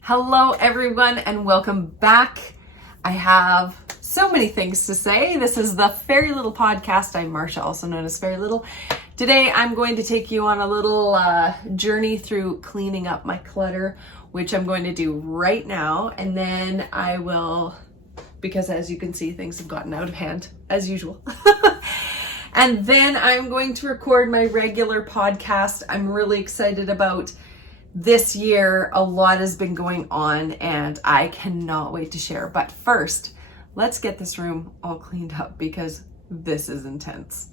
Hello everyone and welcome back. I have so many things to say. This is the Fairy Little podcast. I'm Marsha, also known as Fairy Little. Today I'm going to take you on a little journey through cleaning up my clutter, which I'm going to do right now. And then I will, because as you can see, things have gotten out of hand as usual. And then I'm going to record my regular podcast. I'm really excited about this year. A lot has been going on and I cannot wait to share. But first, let's get this room all cleaned up because this is intense.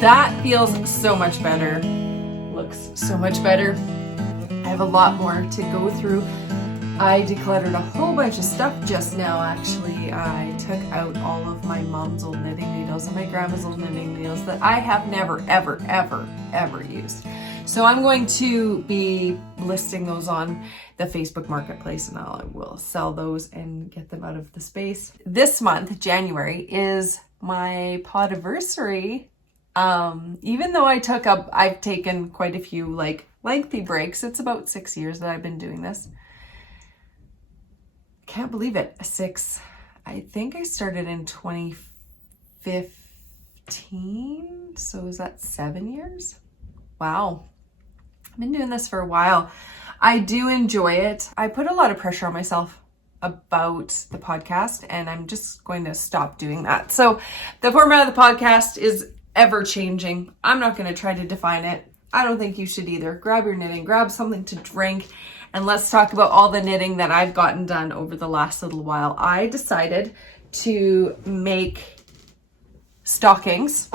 That feels so much better. Looks so much better. I have a lot more to go through. I decluttered a whole bunch of stuff just now, actually. I took out all of my mom's old knitting needles and my grandma's old knitting needles that I have never, ever used. So I'm going to be listing those on the Facebook Marketplace and I will sell those and get them out of the space. This month, January, is my podiversary. Even though I've taken quite a few lengthy breaks. It's about 6 years that I've been doing this. Can't believe it. I think I started in 2015. So is that 7 years? Wow. I've been doing this for a while. I do enjoy it. I put a lot of pressure on myself about the podcast and I'm just going to stop doing that. So the format of the podcast is ever changing. I'm not going to try to define it. I don't think you should either. Grab your knitting, grab something to drink, and let's talk about all the knitting that I've gotten done over the last little while. I decided to make stockings.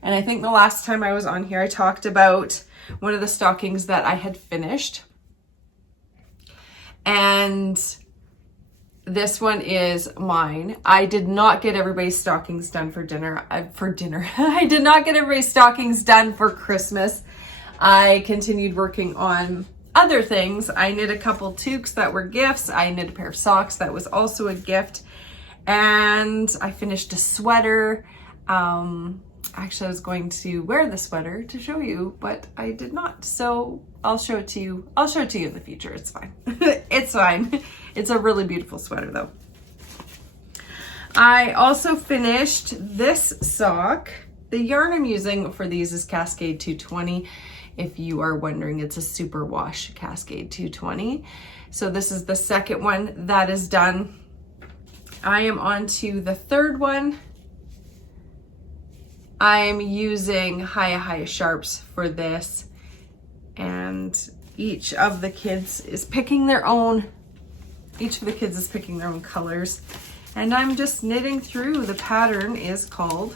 And I think the last time I was on here, I talked about one of the stockings that I had finished. And this one is mine. I did not get everybody's stockings done for dinner. I did not get everybody's stockings done for Christmas. I continued working on other things. I knit a couple toques that were gifts. I knit a pair of socks that was also a gift. And I finished a sweater. Actually, I was going to wear the sweater to show you, but I did not. So I'll show it to you. I'll show it to you in the future. It's fine. It's fine. It's a really beautiful sweater though. I also finished this sock. The yarn I'm using for these is Cascade 220. If you are wondering, it's a super wash Cascade 220. So this is the second one that is done. I am on to the third one. I'm using Hiya Sharps for this, and each of the kids is picking their own colors, and I'm just knitting through. The pattern is called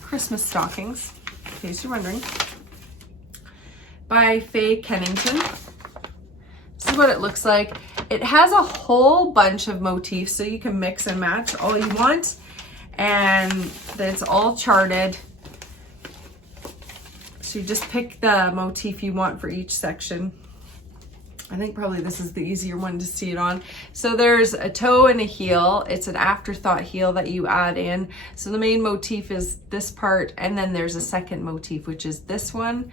Christmas Stockings, in case you're wondering, by Faye Kennington. This is what it looks like. It has a whole bunch of motifs, so you can mix and match all you want, and it's all charted. So you just pick the motif you want for each section. I think probably this is the easier one to see it on. So there's a toe and a heel. It's an afterthought heel that you add in. So the main motif is this part, and then there's a second motif, which is this one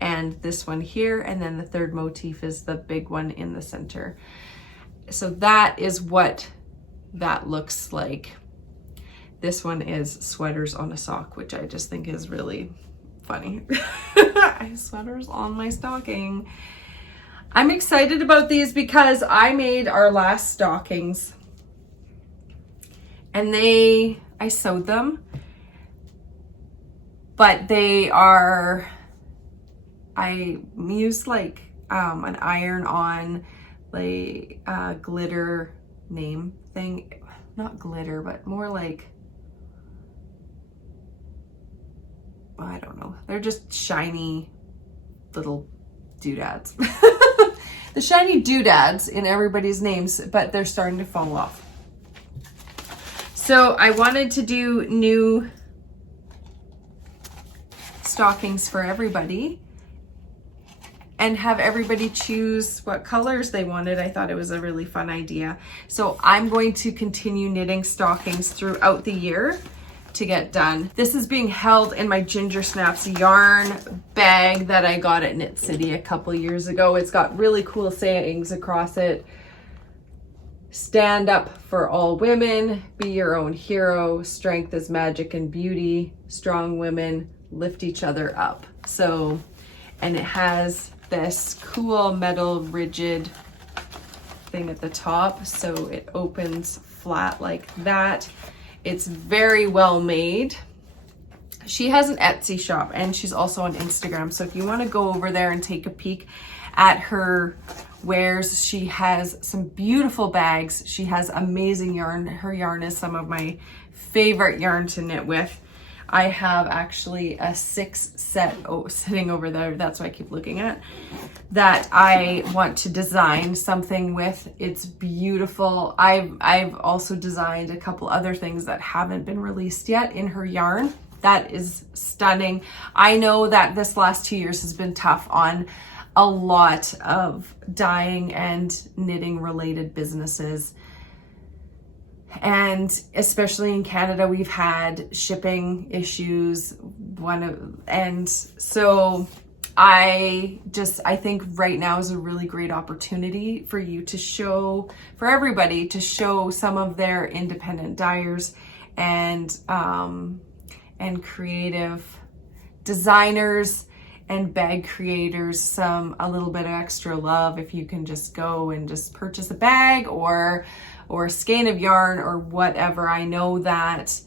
and this one here, and then the third motif is the big one in the center. So that is what that looks like. This one is sweaters on a sock, which I just think is really funny. I have sweaters on my stocking. I'm excited about these because I made our last stockings and I sewed them. but they are, I used like an iron-on like glitter name thing, not glitter, but more like, I don't know, they're just shiny little doodads. The shiny doodads in everybody's names, but they're starting to fall off. So I wanted to do new stockings for everybody and have everybody choose what colors they wanted. I thought it was a really fun idea. So I'm going to continue knitting stockings throughout the year to get done. This is being held in my Ginger Snaps yarn bag that I got at Knit City a couple years ago. It's got really cool sayings across it. Stand up for all women, be your own hero, strength is magic and beauty, strong women lift each other up. So, and it has this cool metal rigid thing at the top, so it opens flat like that. It's very well made. She has an Etsy shop and she's also on Instagram. So if you want to go over there and take a peek at her wares, she has some beautiful bags. She has amazing yarn. Her yarn is some of my favorite yarn to knit with. I have actually a 6 set sitting over there. That's what I keep looking at, that I want to design something with. It's beautiful. I've also designed a couple other things that haven't been released yet in her yarn. That is stunning. I know that this last 2 years has been tough on a lot of dyeing and knitting related businesses. And especially in Canada, we've had shipping issues. And so I think right now is a really great opportunity for you to show, for everybody to show some of their independent dyers and creative designers and bag creators a little bit of extra love. If you can just go and just purchase a bag or a skein of yarn or whatever. I know that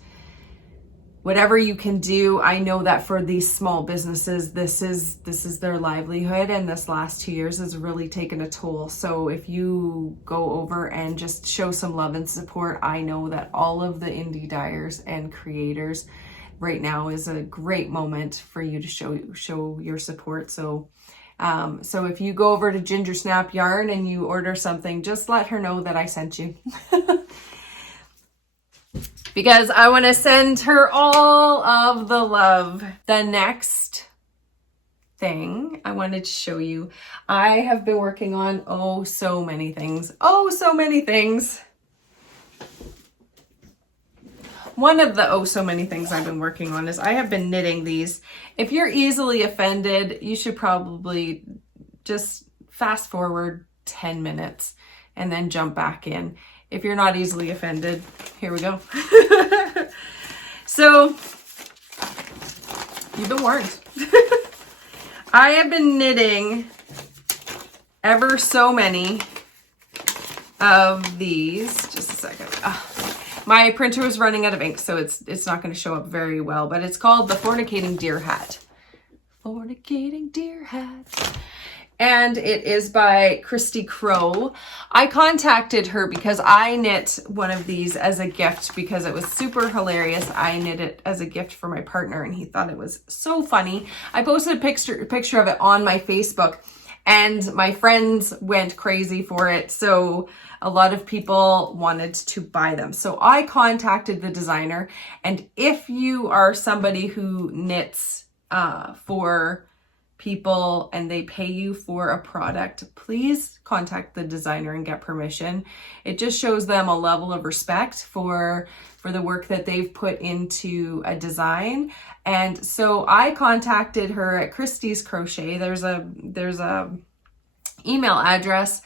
whatever you can do, I know that for these small businesses, this is their livelihood, and this last 2 years has really taken a toll. So if you go over and just show some love and support, I know that all of the indie dyers and creators right now is a great moment for you to show your support. So if you go over to Ginger Snap Yarn and you order something, just let her know that I sent you. Because I want to send her all of the love. The next thing I wanted to show you, I have been working on so many things. One of the so many things I've been working on is I have been knitting these. If you're easily offended, you should probably just fast forward 10 minutes and then jump back in. If you're not easily offended, here we go. So, you've been warned. I have been knitting ever so many of these. Just a second. My printer was running out of ink, so it's not going to show up very well, but it's called the Fornicating Deer Hat. Fornicating Deer Hat. And it is by Christy Crow. I contacted her because I knit one of these as a gift because it was super hilarious. I knit it as a gift for my partner and he thought it was so funny. I posted a picture of it on my Facebook and my friends went crazy for it. So a lot of people wanted to buy them. So I contacted the designer, and if you are somebody who knits for people and they pay you for a product, please contact the designer and get permission. It just shows them a level of respect for the work that they've put into a design. And so I contacted her at Christie's Crochet. There's a email address.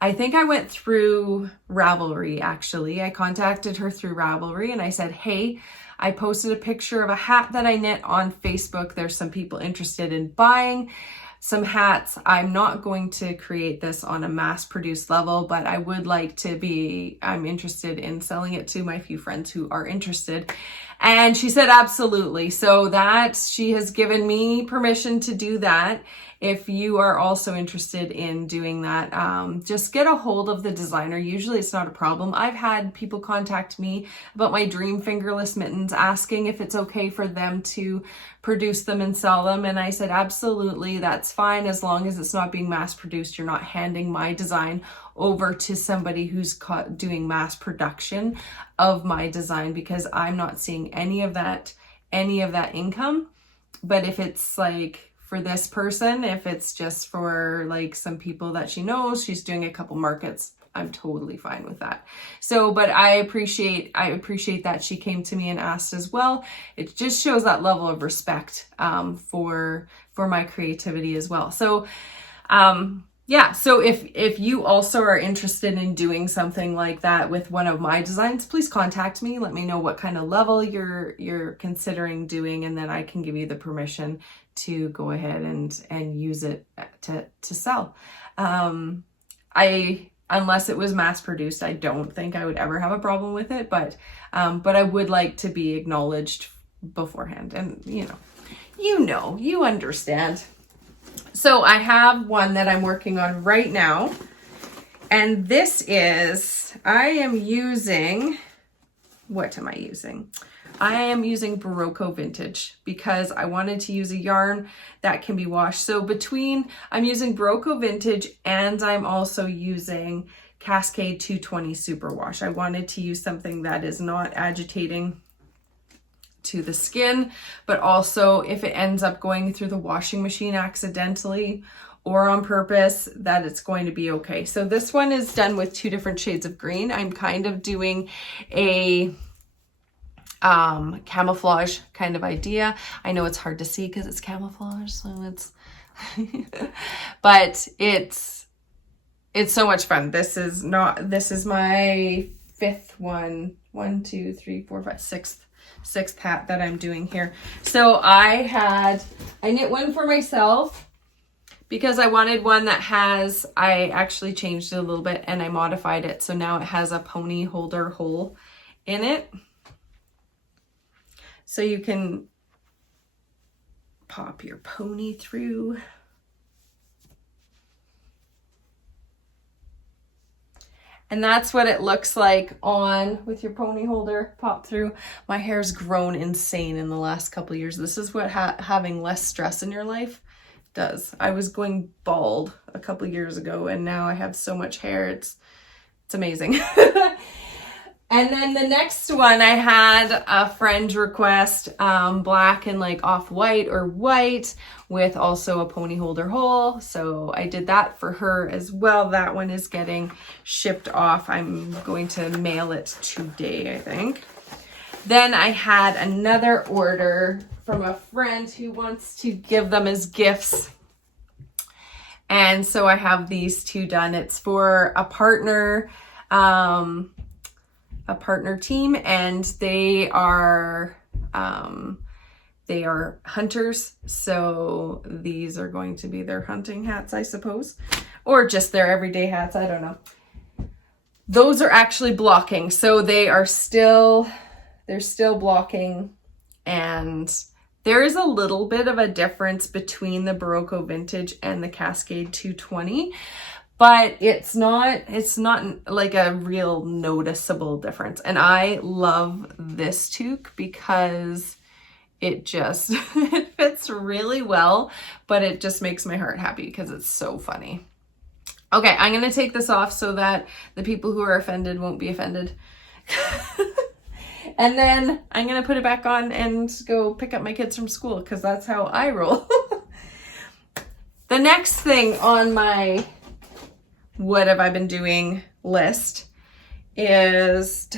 I think I went through Ravelry, actually. I contacted her through Ravelry and I said, hey, I posted a picture of a hat that I knit on Facebook. There's some people interested in buying some hats. I'm not going to create this on a mass-produced level, but I would like to I'm interested in selling it to my few friends who are interested. And she said, absolutely. So that she has given me permission to do that. If you are also interested in doing that, just get a hold of the designer. Usually it's not a problem. I've had people contact me about my dream fingerless mittens, asking if it's okay for them to produce them and sell them. And I said, absolutely, that's fine. As long as it's not being mass produced, you're not handing my design over to somebody who's doing mass production of my design, because I'm not seeing any of that income. But if it's like, for this person, if it's just for like some people that she knows, she's doing a couple markets, I'm totally fine with that. So, but I appreciate that she came to me and asked as well. It just shows that level of respect for my creativity as well. So, yeah, so if you also are interested in doing something like that with one of my designs, please contact me. Let me know what kind of level you're considering doing, and then I can give you the permission to go ahead and use it to sell. Unless it was mass produced, I don't think I would ever have a problem with it, but I would like to be acknowledged beforehand, and you understand. So I have one that I'm working on right now, and this is, what am I using? I am using Barocco Vintage because I wanted to use a yarn that can be washed. So I'm using Barocco Vintage, and I'm also using Cascade 220 Superwash. I wanted to use something that is not agitating to the skin, but also if it ends up going through the washing machine accidentally or on purpose, that it's going to be okay. So this one is done with 2 different shades of green. I'm kind of doing a camouflage kind of idea. I know it's hard to see because it's camouflage, so it's but it's so much fun. This is my 5th one. 1, 2, 3, 4, 5, 6th hat that I'm doing here. So I knit one for myself because I wanted one that I actually changed it a little bit and I modified it. So now it has a pony holder hole in it. So you can pop your pony through. And that's what it looks like with your pony holder pop through. My hair's grown insane in the last couple of years. This is what having less stress in your life does. I was going bald a couple of years ago, and now I have so much hair. It's amazing. And then the next one, I had a friend request black and like off-white or white with also a pony holder hole. So I did that for her as well. That one is getting shipped off. I'm going to mail it today, I think. Then I had another order from a friend who wants to give them as gifts. And so I have these 2 done. It's for a partner team, and they are hunters, so these are going to be their hunting hats, I suppose, or just their everyday hats, I don't know. Those are actually blocking, so they're still blocking, and there is a little bit of a difference between the Barocco Vintage and the Cascade 220. But it's not like a real noticeable difference. And I love this toque because it just, it fits really well, but it just makes my heart happy because it's so funny. Okay, I'm going to take this off so that the people who are offended won't be offended. And then I'm going to put it back on and go pick up my kids from school because that's how I roll. The next thing on my what have I been doing list is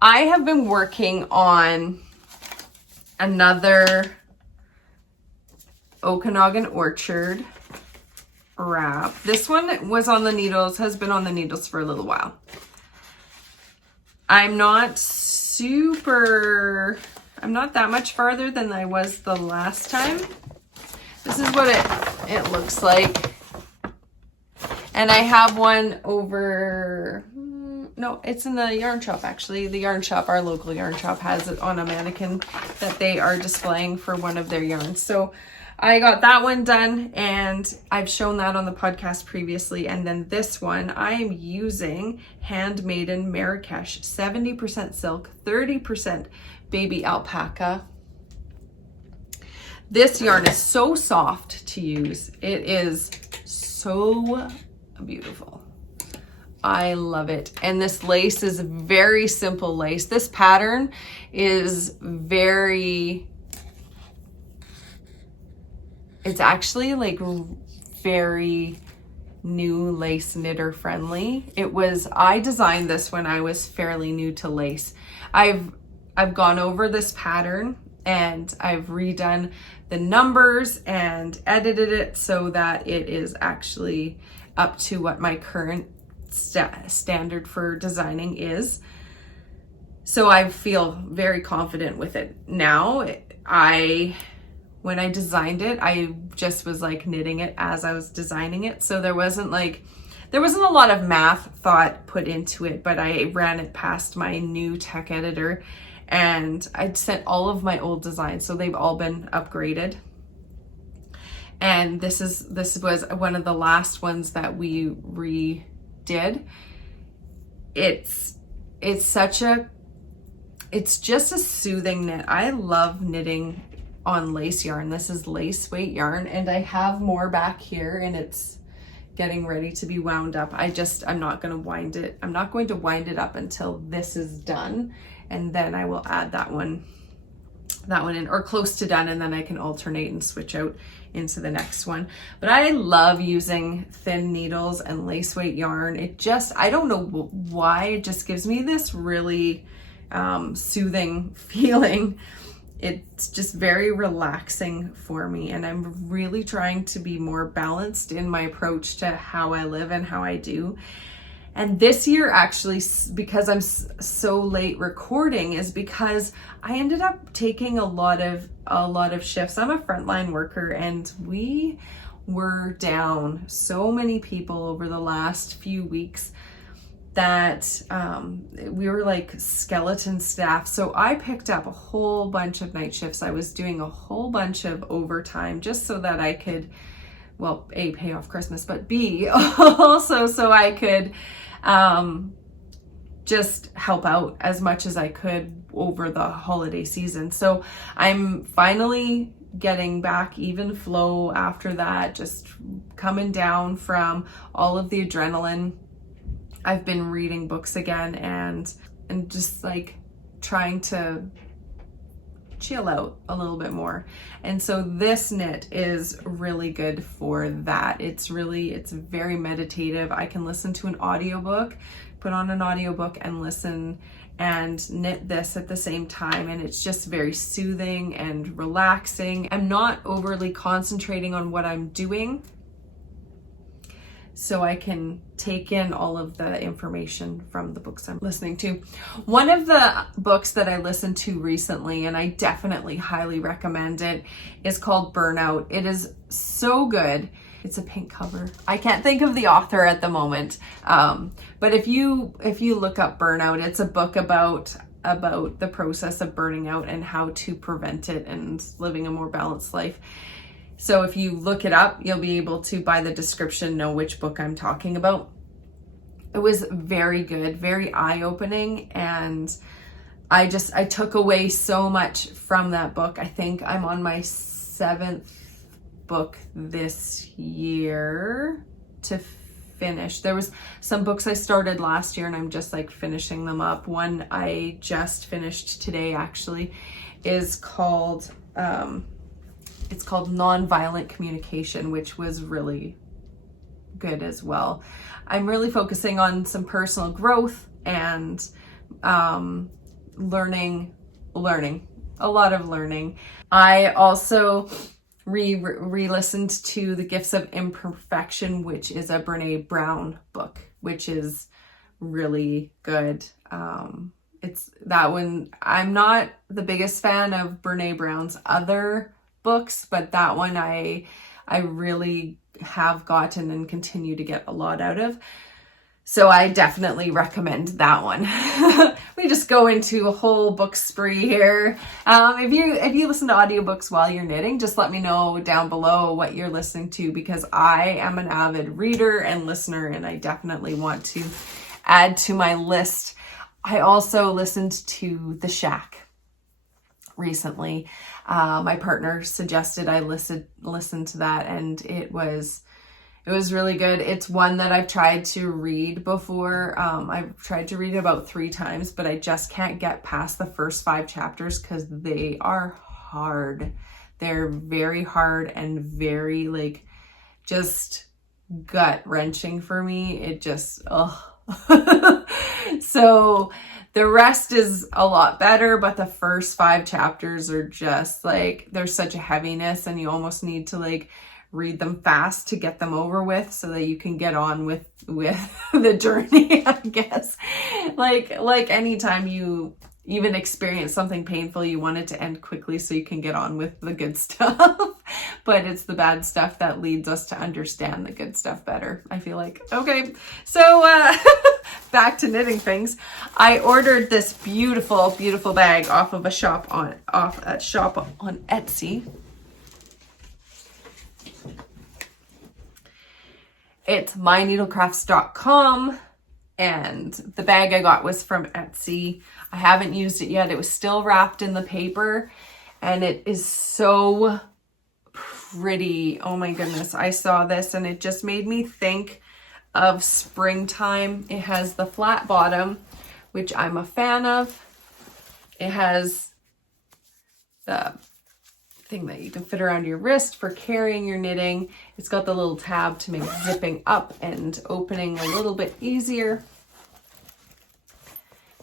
I have been working on another Okanagan Orchard wrap. This one was on the needles, has been on the needles for a little while. I'm not that much farther than I was the last time. This is what it looks like. And I have one over, no, it's in the yarn shop actually. The yarn shop, our local yarn shop, has it on a mannequin that they are displaying for one of their yarns. So I got that one done, and I've shown that on the podcast previously. And then this one, I am using Handmaiden Marrakesh, 70% silk, 30% baby alpaca. This yarn is so soft to use. It is so beautiful. I love it. And this lace is very simple lace. This pattern is it's actually like very new lace knitter friendly. I designed this when I was fairly new to lace. I've gone over this pattern and I've redone the numbers and edited it so that it is actually up to what my current standard for designing is. So I feel very confident with it now. When I designed it, I just was like knitting it as I was designing it. So there wasn't a lot of math thought put into it, but I ran it past my new tech editor and I'd sent all of my old designs. So they've all been upgraded. And this was one of the last ones that we redid. It's just a soothing knit. I love knitting on lace yarn. This is lace weight yarn, and I have more back here and it's getting ready to be wound up. I'm not going to wind it. I'm not going to wind it up until this is done, and then I will add that one in, or close to done, and then I can alternate and switch out into the next one. But I love using thin needles and lace weight yarn. I don't know why, it just gives me this really soothing feeling. It's just very relaxing for me, and I'm really trying to be more balanced in my approach to how I live and how I do. And this year, actually, because I'm so late recording, is because I ended up taking a lot of shifts. I'm a frontline worker, and we were down so many people over the last few weeks that we were like skeleton staff. So I picked up a whole bunch of night shifts. I was doing a whole bunch of overtime just so that I could, well, A, pay off Christmas, but B, also so I could just help out as much as I could over the holiday season. So I'm finally getting back even flow after that, just coming down from all of the adrenaline. I've been reading books again and just like trying to chill out a little bit more. And so this knit is really good for that. It's very meditative. I can listen to an audiobook, put on an audiobook and listen and knit this at the same time. And it's just very soothing and relaxing. I'm not overly concentrating on what I'm doing, so I can take in all of the information from the books I'm listening to. One of the books that I listened to recently, and I definitely highly recommend it, is called Burnout. It is so good. It's a pink cover. I can't think of the author at the moment. But if you look up Burnout, it's a book about the process of burning out and how to prevent it and living a more balanced life. So if you look it up, you'll be able to, by the description, know which book I'm talking about. It was very good, very eye-opening, and I took away so much from that book. I think I'm on my 7th book this year to finish. There was some books I started last year and I'm just like finishing them up. One I just finished today actually is called it's called Nonviolent Communication, which was really good as well. I'm really focusing on some personal growth and learning, a lot of learning. I also re-listened to The Gifts of Imperfection, which is a Brene Brown book, which is really good. It's that one. I'm not the biggest fan of Brene Brown's other books, but that one I really have gotten and continue to get a lot out of. So I definitely recommend that one. We just go into a whole book spree here. If you listen to audiobooks while you're knitting, just let me know down below what you're listening to, because I am an avid reader and listener, and I definitely want to add to my list. I also listened to The Shack recently. My partner suggested I listen to that, and it was really good. It's one that I've tried to read before. I've tried to read it about 3 times, but I just can't get past the first 5 chapters because they are hard. They're very hard and very like just gut wrenching for me. It just, So the rest is a lot better, but the first 5 chapters are just like, there's such a heaviness, and you almost need to like read them fast to get them over with so that you can get on with the journey, I guess. Like anytime you even experience something painful, you want it to end quickly so you can get on with the good stuff. But it's the bad stuff that leads us to understand the good stuff better, I feel like. Okay, so back to knitting things. I ordered this beautiful, beautiful bag off a shop on Etsy. It's myneedlecrafts.com, and the bag I got was from Etsy. I haven't used it yet. It was still wrapped in the paper, and it is so pretty. Oh my goodness. I saw this and it just made me think of springtime. It has the flat bottom, which I'm a fan of. It has the thing that you can fit around your wrist for carrying your knitting. It's got the little tab to make zipping up and opening a little bit easier.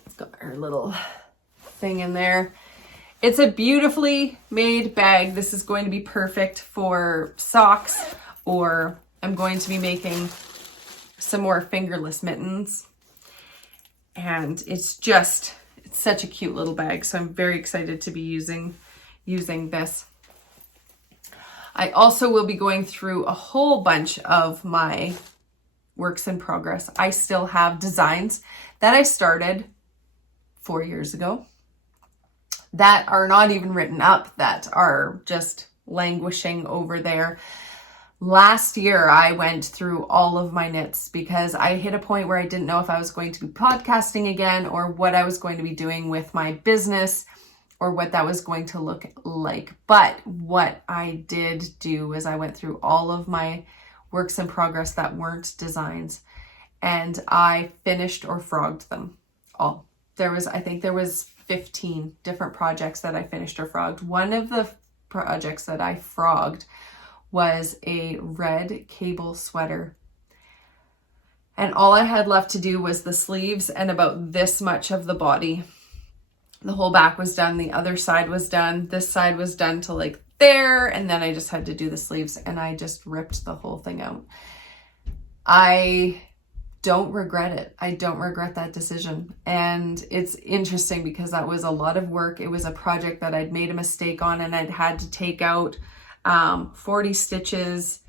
It's got our little thing in there. It's a beautifully made bag. This is going to be perfect for socks, or I'm going to be making some more fingerless mittens. And it's such a cute little bag. So I'm very excited to be using this. I also will be going through a whole bunch of my works in progress. I still have designs that I started 4 years ago that are not even written up, that are just languishing over there. Last year, I went through all of my knits because I hit a point where I didn't know if I was going to be podcasting again, or what I was going to be doing with my business, or what that was going to look like. But what I did do is I went through all of my works in progress that weren't designs, and I finished or frogged them all. I think there was 15 different projects that I finished or frogged. One of the projects that I frogged was a red cable sweater. And all I had left to do was the sleeves and about this much of the body. The whole back was done. The other side was done. This side was done to like there. And then I just had to do the sleeves, and I just ripped the whole thing out. I don't regret it. I don't regret that decision. And it's interesting because that was a lot of work. It was a project that I'd made a mistake on, and I'd had to take out 40 stitches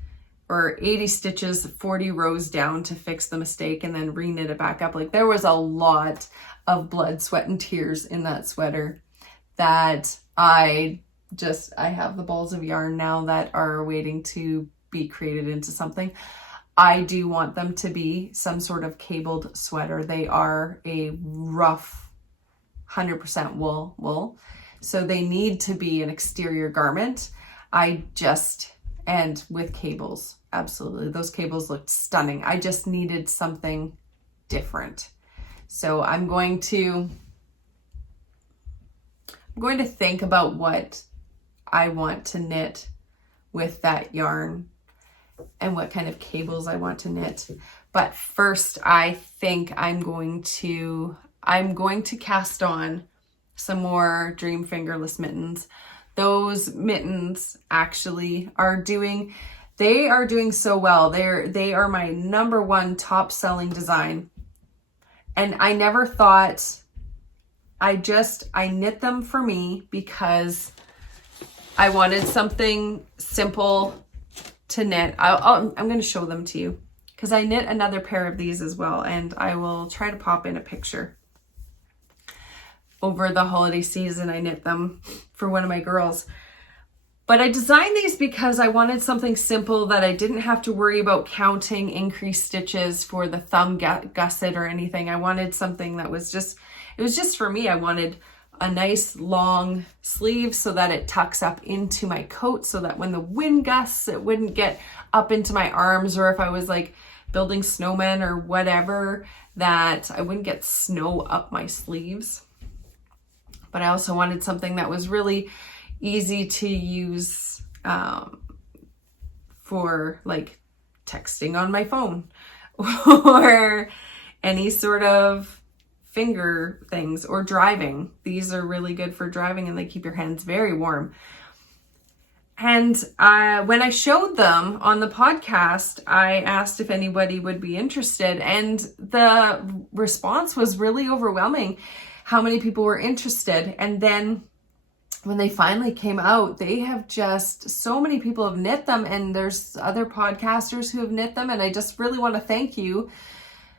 or 80 stitches, 40 rows down to fix the mistake, and then re-knit it back up. Like, there was a lot of blood, sweat, and tears in that sweater that I have the balls of yarn now that are waiting to be created into something. I do want them to be some sort of cabled sweater. They are a rough 100% wool. So they need to be an exterior garment. And with cables, absolutely. Those cables looked stunning. I just needed something different. So I'm going to think about what I want to knit with that yarn and what kind of cables I want to knit. But first, I think I'm going to cast on some more Dream Fingerless mittens. Those mittens actually are doing so well. They are my #1 top selling design. And I never thought, I knit them for me because I wanted something simple to knit. I'm going to show them to you because I knit another pair of these as well, and I will try to pop in a picture. Over the holiday season, I knit them for one of my girls. But I designed these because I wanted something simple that I didn't have to worry about counting increased stitches for the thumb gusset or anything. I wanted something that was just, it was just for me. I wanted a nice long sleeve so that it tucks up into my coat so that when the wind gusts, it wouldn't get up into my arms, or if I was like building snowmen or whatever, that I wouldn't get snow up my sleeves. But I also wanted something that was really easy to use for like texting on my phone or any sort of finger things, or driving. These are really good for driving and they keep your hands very warm. And when I showed them on the podcast, I asked if anybody would be interested, and the response was really overwhelming how many people were interested. And then when they finally came out, they have just, so many people have knit them, and there's other podcasters who have knit them. And I just really want to thank you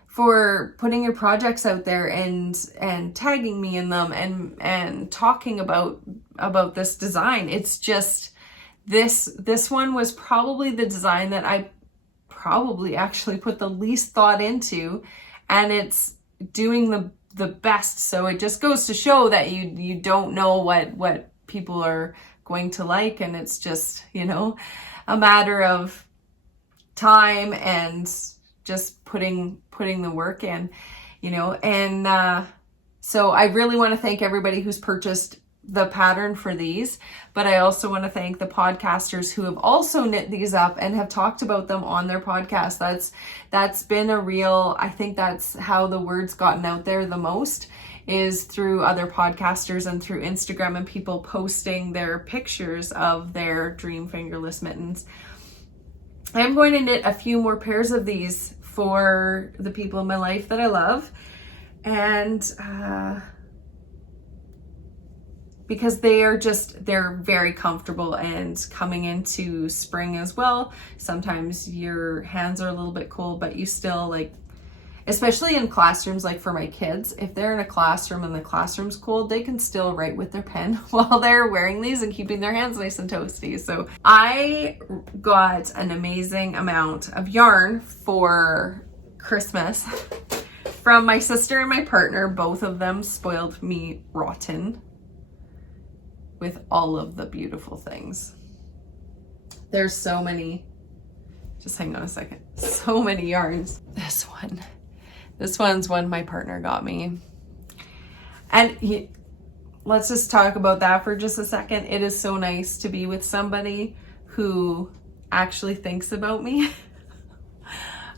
for putting your projects out there and tagging me in them and talking about this design. It's just, this one was probably the design that I probably actually put the least thought into, and it's doing the best. So it just goes to show that you don't know what people are going to like, and it's just, you know, a matter of time and just putting the work in, you know. And so I really want to thank everybody who's purchased the pattern for these, but I also want to thank the podcasters who have also knit these up and have talked about them on their podcast. That's been a real, I think that's how the word's gotten out there the most, is through other podcasters and through Instagram and people posting their pictures of their dream fingerless mittens. I'm going to knit a few more pairs of these for the people in my life that I love, and because they're very comfortable, and coming into spring as well, sometimes your hands are a little bit cold, but you still, like, especially in classrooms, like for my kids, if they're in a classroom and the classroom's cold, they can still write with their pen while they're wearing these and keeping their hands nice and toasty. So I got an amazing amount of yarn for Christmas from my sister and my partner. Both of them spoiled me rotten with all of the beautiful things. There's so many, just hang on a second, so many yarns. This one's one my partner got me. And let's just talk about that for just a second. It is so nice to be with somebody who actually thinks about me.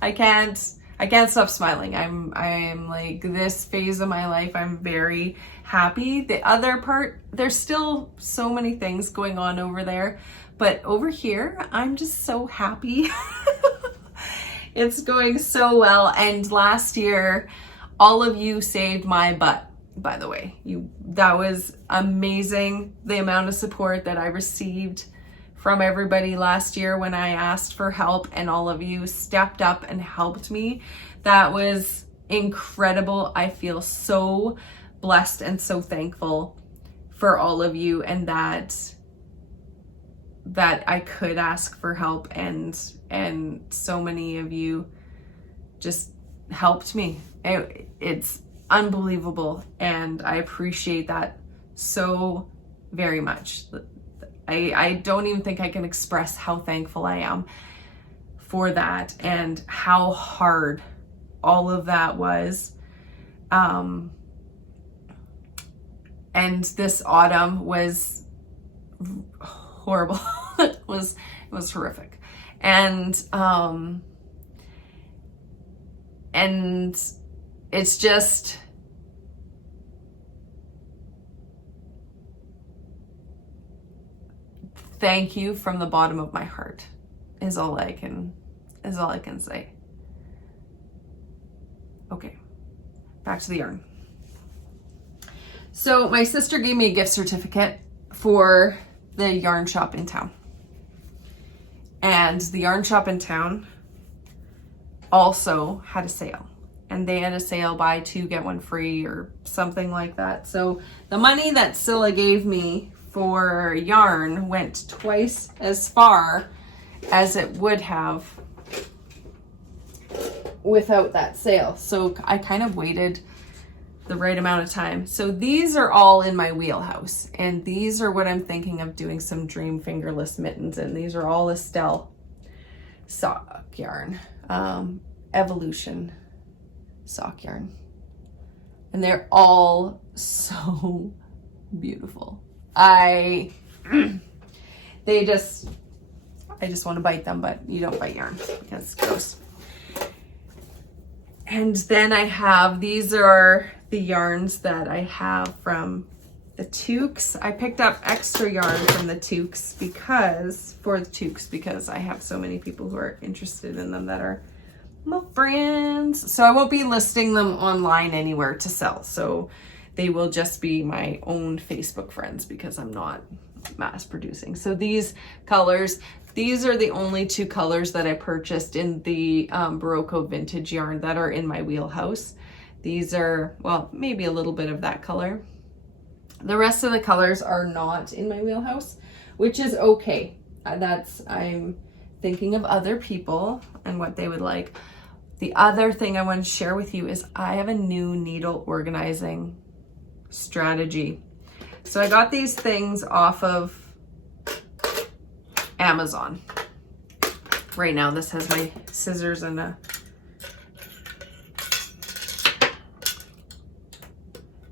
I can't stop smiling. I'm like, this phase of my life, I'm very happy. The other part, there's still so many things going on over there, but over here, I'm just so happy. It's going so well. And last year, all of you saved my butt, by the way. That was amazing, the amount of support that I received from everybody last year when I asked for help, and all of you stepped up and helped me. That was incredible. I feel so blessed and so thankful for all of you, and that I could ask for help, and so many of you just helped me. It's unbelievable, and I appreciate that so very much. I don't even think I can express how thankful I am for that, and how hard all of that was. And this autumn was horrible. It was horrific. And it's just, thank you from the bottom of my heart is all I can say. Okay, back to the yarn. So my sister gave me a gift certificate for the yarn shop in town. And the yarn shop in town also had a sale, and they had a sale, buy two get one free or something like that. So the money that Scylla gave me for yarn went twice as far as it would have without that sale. So I kind of waited the right amount of time. So these are all in my wheelhouse, and these are what I'm thinking of doing some dream fingerless mittens in. These are all Estelle sock yarn, Evolution sock yarn, and they're all so beautiful. I just want to bite them, but you don't bite yarn because it's gross. And then I have, these are the yarns that I have from the toques. I picked up extra yarn from the toques because I have so many people who are interested in them that are my friends. So I won't be listing them online anywhere to sell. So they will just be my own Facebook friends because I'm not mass producing. So these colors, these are the only two colors that I purchased in the Barocco vintage yarn that are in my wheelhouse. These are, well, maybe a little bit of that color. The rest of the colors are not in my wheelhouse, which is okay. I'm thinking of other people and what they would like. The other thing I want to share with you is I have a new needle organizing strategy. So I got these things off of Amazon. Right now, this has my scissors and a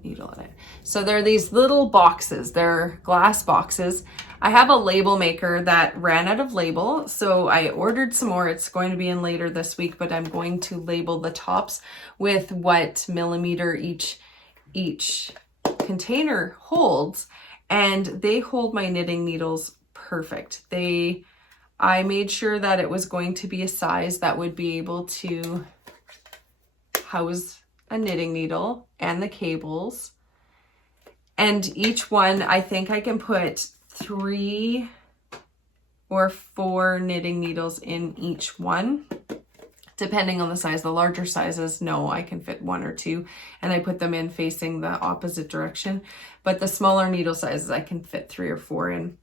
needle in it. So they're these little boxes. They're glass boxes. I have a label maker that ran out of label, so I ordered some more. It's going to be in later this week, but I'm going to label the tops with what millimeter each container holds, and they hold my knitting needles perfect. I made sure that it was going to be a size that would be able to house a knitting needle and the cables. And each one, I think I can put 3 or 4 knitting needles in each one, depending on the size. The larger sizes, no, I can fit 1 or 2, and I put them in facing the opposite direction. But the smaller needle sizes, I can fit 3 or 4 in.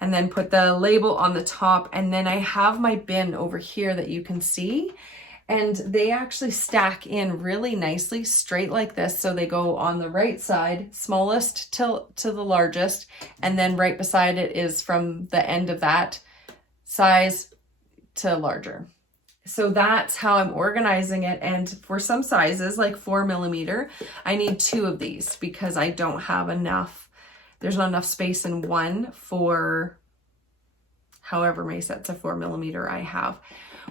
And then put the label on the top. And then I have my bin over here that you can see. And they actually stack in really nicely, straight like this. So they go on the right side, smallest to the largest. And then right beside it is from the end of that size to larger. So that's how I'm organizing it. And for some sizes, like 4 millimeter, I need 2 of these because I don't have enough. There's not enough space in one for however many sets of 4 millimeter I have,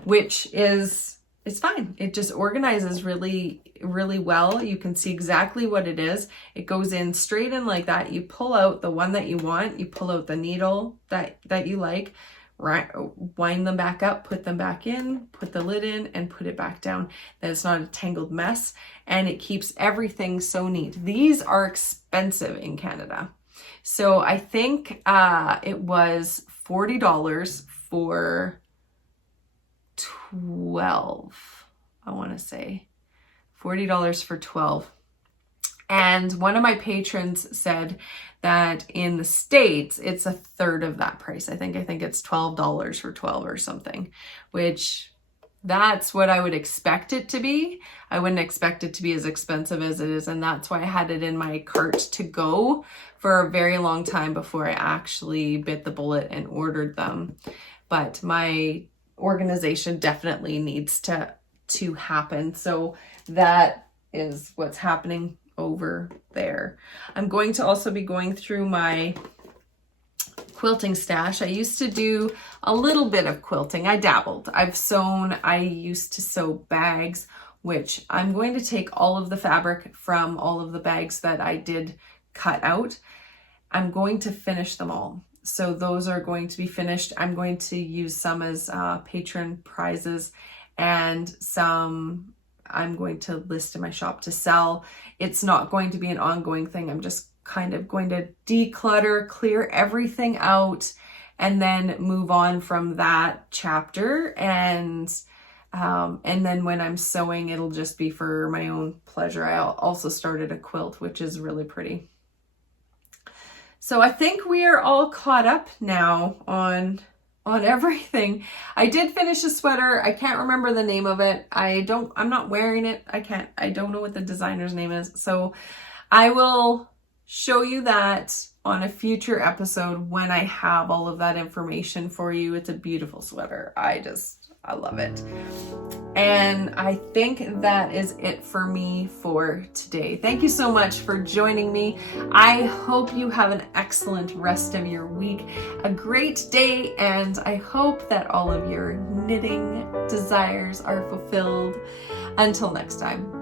which is, it's fine. It just organizes really, really well. You can see exactly what it is. It goes in straight in like that. You pull out the one that you want. You pull out the needle that you like, right, wind them back up, put them back in, put the lid in, and put it back down. Then it's not a tangled mess, and it keeps everything so neat. These are expensive in Canada. So I think it was $40 for 12. I want to say $40 for 12. And one of my patrons said that in the States, it's a third of that price. I think it's $12 for 12 or something, which that's what I would expect it to be. I wouldn't expect it to be as expensive as it is. And that's why I had it in my cart to go for a very long time before I actually bit the bullet and ordered them. But my organization definitely needs to happen. So that is what's happening over there. I'm going to also be going through my quilting stash. I used to do a little bit of quilting. I dabbled. I've sewn. I used to sew bags, which I'm going to take all of the fabric from all of the bags that I did cut out. I'm going to finish them all. So those are going to be finished. I'm going to use some as patron prizes, and some I'm going to list in my shop to sell. It's not going to be an ongoing thing. I'm just kind of going to declutter, clear everything out, and then move on from that chapter. And And then when I'm sewing, it'll just be for my own pleasure. I also started a quilt, which is really pretty. So I think we are all caught up now on everything. I did finish a sweater. I can't remember the name of it. I'm not wearing it. I don't know what the designer's name is. So I will show you that on a future episode when I have all of that information for you. It's a beautiful sweater. I love it. And I think that is it for me for today. Thank you so much for joining me. I hope you have an excellent rest of your week, a great day, and I hope that all of your knitting desires are fulfilled. Until next time.